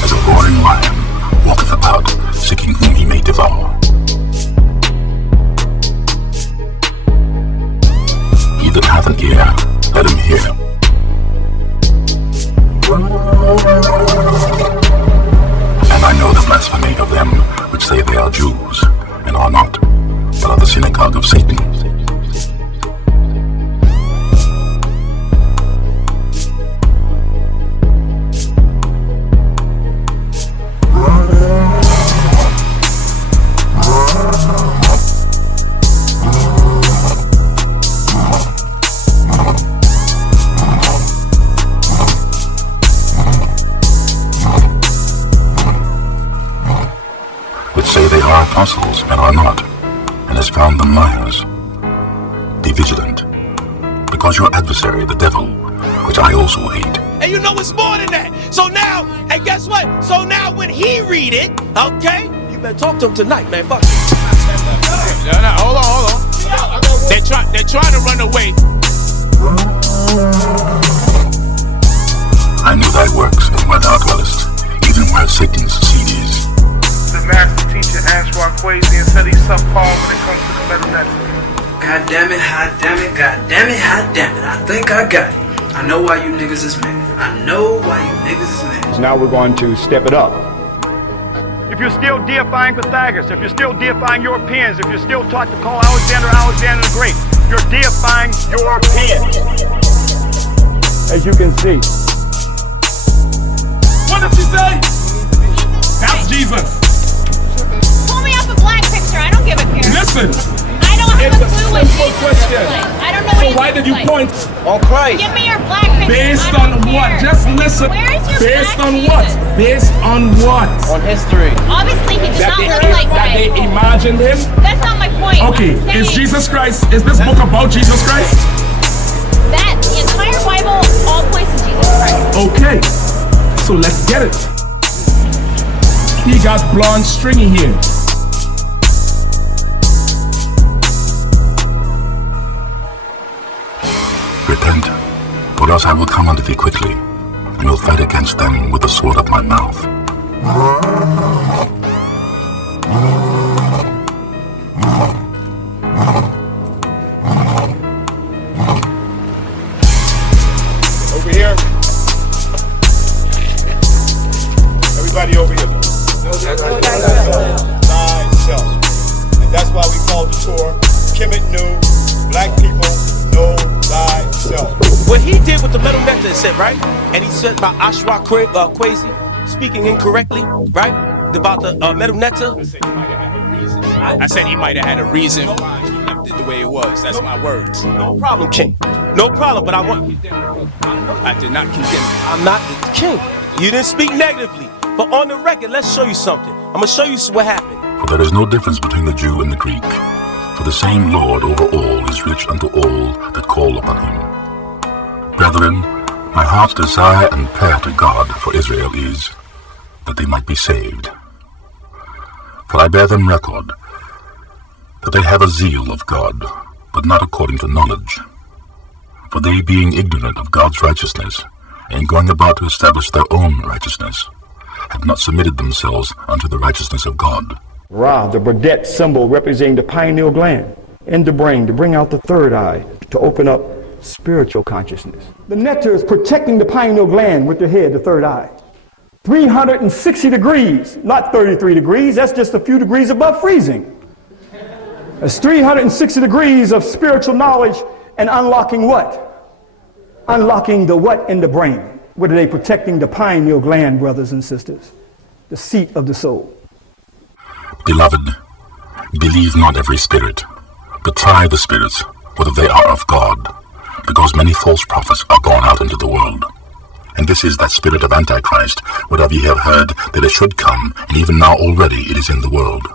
As a roaring lion walketh about, seeking whom he may devour. He that hath an ear, let him hear. And I know the blasphemy of them which say they are Jews, and are not, but are the synagogue of Satan. Apostles and are not, and has found them liars. Be vigilant, because your adversary, the devil, which I also hate. And you know it's more than that. So now, and guess what? So now when he read it, okay, you better talk to him tonight, man. Fuck. No, hold on. They're trying to run away. I know thy works and where thou dwellest, even where Satan's seed is. The master teacher Antoine Quasi and said he's subpar when it comes to the metal method. God damn it, hot damn it, god damn it, hot damn it. I think I got it. I know why you niggas is mad. I know why you niggas is mad. Now we're going to step it up. If you're still deifying Pythagoras, if you're still deifying Europeans, if you're still taught to call Alexander the Great, you're deifying Europeans. As you can see. What did she say? That's Jesus. Pull me up a black picture. I don't give a care. Listen. I don't have it's a clue what Jesus looks like. I don't know so what why did you like. point on Christ? Give me your black picture. Based on what? Just listen. Where is your Based black on Jesus? what? Based on what? On history. Obviously, he does not look like that they imagined him? That's not my point. Okay, is Jesus Christ, is this book about Jesus Christ? That, the entire Bible, all points to Jesus Christ. Okay, so let's get it. He got blonde stringy hair. Repent, or else I will come unto thee quickly, and will fight against them with the sword of my mouth. Over here. Everybody over here. Thyself. And that's why we call the tour Kemet New Black People Know Thyself. What he did with the metal method said, right? And he said about Ashwa Quasi speaking incorrectly, right? About the metal netta. I said he might have had a reason why he left it the way it was. That's my words. No problem, King. No problem, but I did not condemn you. I'm not the king. You didn't speak negatively. But on the record, let's show you something. I'm going to show you what happened. For there is no difference between the Jew and the Greek, for the same Lord over all is rich unto all that call upon him. Brethren, my heart's desire and prayer to God for Israel is that they might be saved. For I bear them record that they have a zeal of God, but not according to knowledge. For they, being ignorant of God's righteousness, and going about to establish their own righteousness, have not submitted themselves unto the righteousness of God. Ra, the Burdett symbol representing the pineal gland in the brain to bring out the third eye, to open up spiritual consciousness. The nectar is protecting the pineal gland with the head, the third eye. 360 degrees, not 33 degrees, that's just a few degrees above freezing. It's 360 degrees of spiritual knowledge and unlocking what? Unlocking the what in the brain? What are they protecting? The pineal gland, brothers and sisters, the seat of the soul. Beloved, believe not every spirit, but try the spirits, whether they are of God, because many false prophets are gone out into the world. And this is that spirit of Antichrist, whatever ye have heard that it should come, and even now already it is in the world.